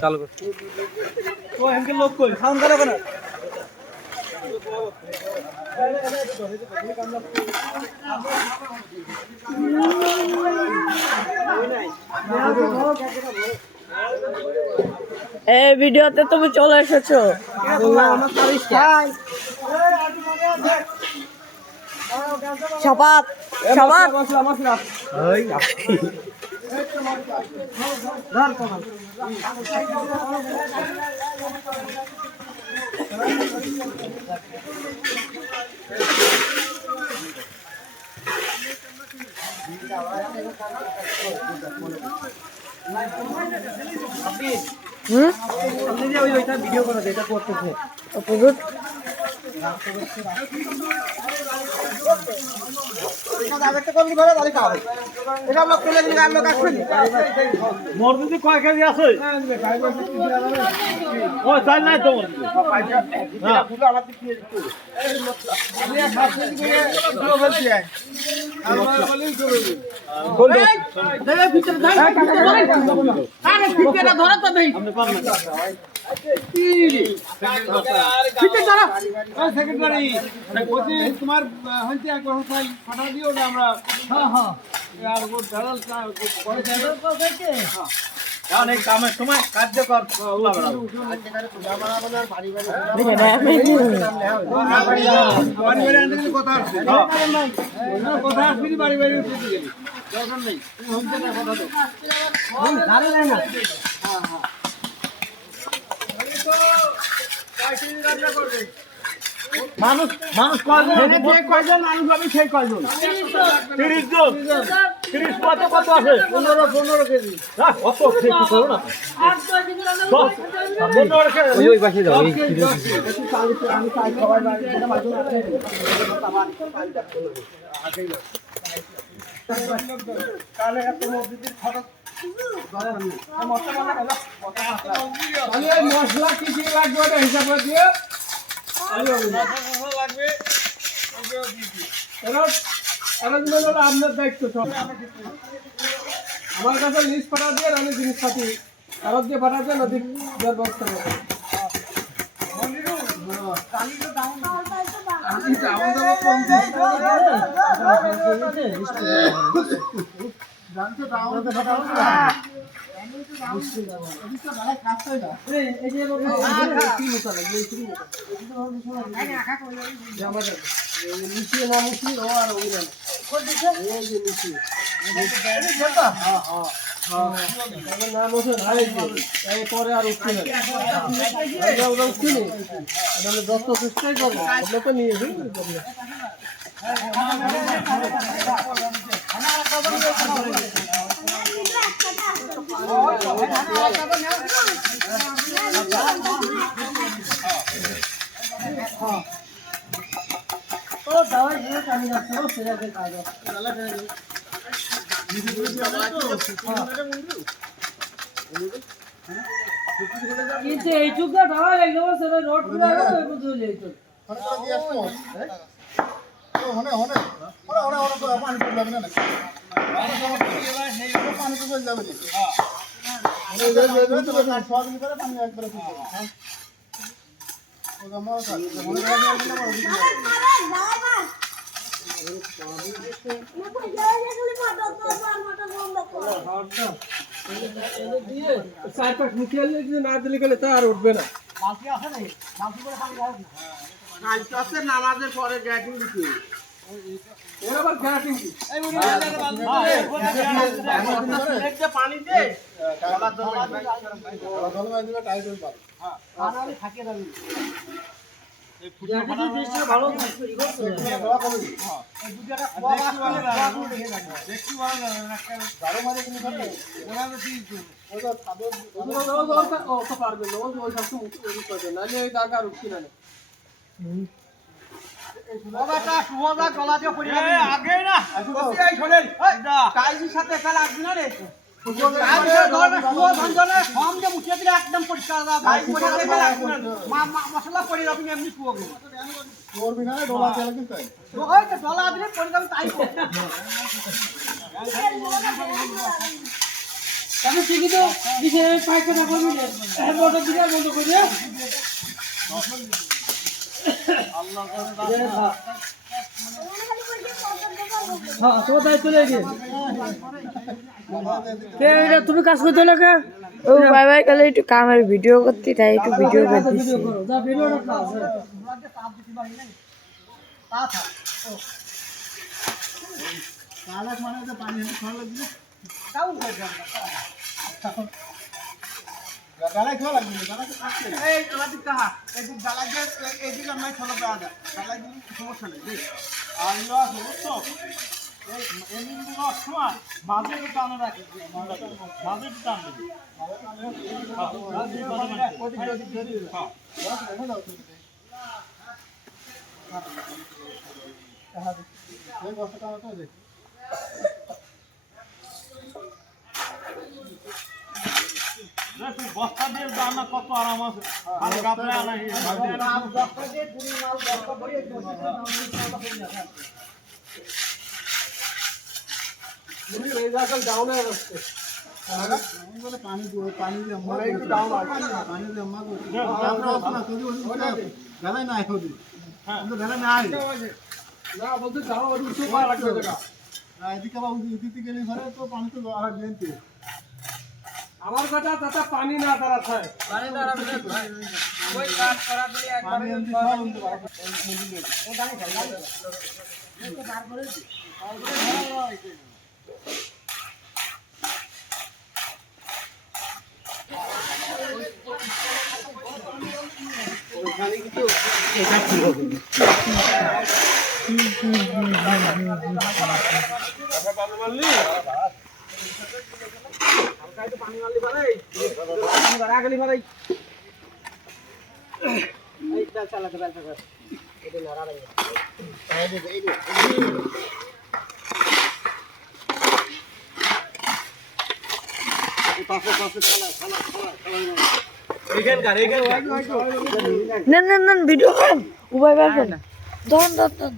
চালু কর ও এমকে লোক কই সাউন্ড করে না এই ভিডিওতে তুমি চলে এসেছো শপথ শপথ ভিডিও করে এটা করতেছে মরদি কয় কেজি আছে ও চাই নাই তো তোমার পাঠা দিও না আমরা অনেক কামের সময় কার্যকর কথা আসছে বাড়ি বাড়ি দরকার নেই মানুষ মানুষ কয়জন মানুষ হবে সেই কয়জন 30 জন 30 কত কত আছে 15 কেজি অত কিছু করো না 15 কেজি ওই পাশে যাও আমি কাজ সবাই কালে এত মসজিদের খরচ মশলা কি কি লাগবে ওটা হিসাব করে দিও লাগবে আপনার দায়িত্ব সব আমার কাছে লিস্ট পাঠা দিয়ে আমি জিনিসপাতি আরো দিয়ে পাঠা দিয়ে নদীর ব্যবস্থা করবো পরে আর উঠছি যত চেষ্টাই করবো তো নিয়ে এইটুকু ঢালা লাগলো সেটা রোড পুরো চলে যেত না দিলে গেলে তা আর উঠবে না নামাজের পরে গ্যাটিং দিচ্ছি পানি দিয়ে ভালো একদম পরিষ্কার মশলা পরে আপনি এমনি শুয়োগে ডলা দিলে পরে যাবে তাই আমি ঠিকই তো দিছে পায়খানা করবি না মোটর দিকে বন্ধ করে দে হ্যাঁ তো তাই চলে গিয়ে কে এটা তুমি কাজ করতে লাগে ও ভাই ভাই কালে একটু কামের ভিডিও করতে তাই একটু ভিডিও করে দিচ্ছি ভিডিও করো যা ভিডিওটা কাজ কালাক মানে যে পানি হেঁটে খাওয়া লাগবে গালাই খাওয়া লাগবে গালাই তো কাটছে এই গালাই কাহা এই যে গালাই যে এই দিকে আমি খাওয়া পাওয়া যায় গালাই দিলে সমস্যা নেই দেখ আর ইয়া সমস্যা এই এমনি গুলো শোয়া মাঝে তো টানা রাখে মাঝে তো টান দেবে বস্তা দিয়ে দানা কত আরাম আছে আর কাপড়ে আনা বস্তা দিয়ে পুরি মাল বস্তা ভরে এই জায়গা ডাউনে আসছে পানি পানি দিয়ে আমরা একটু ডাউন পানি দিয়ে আমরা তারপর আপনারা যদি গালাই না আইতো কিন্তু গালাই না আই না বলতে যাও ওই উঠে পা লাগবে জায়গা এদিকে বাবু উঠিতে গেলে ঘরে তো পানি তো আর জানতে আমার কথা দাদা পানি না তারা থাকে পানি দাঁড়াবে না ওই কাজ করা দিলে একবার পানি সব বন্ধ করা এই গাড়ি গাড়ি তো বার করে ওখানে কিন্তু এটা কি হবে পানি মারলি কাই তো পানি মারলি ভাই পানি বাড়া গলি ভাই এই চল চল চল চল এটা নাড়া লাগে এই যে পাশে পাশে খালা খালা খালা এইখানকার না না না ভিডিও করেন ও ভাই ভাই ধরুন ধরুন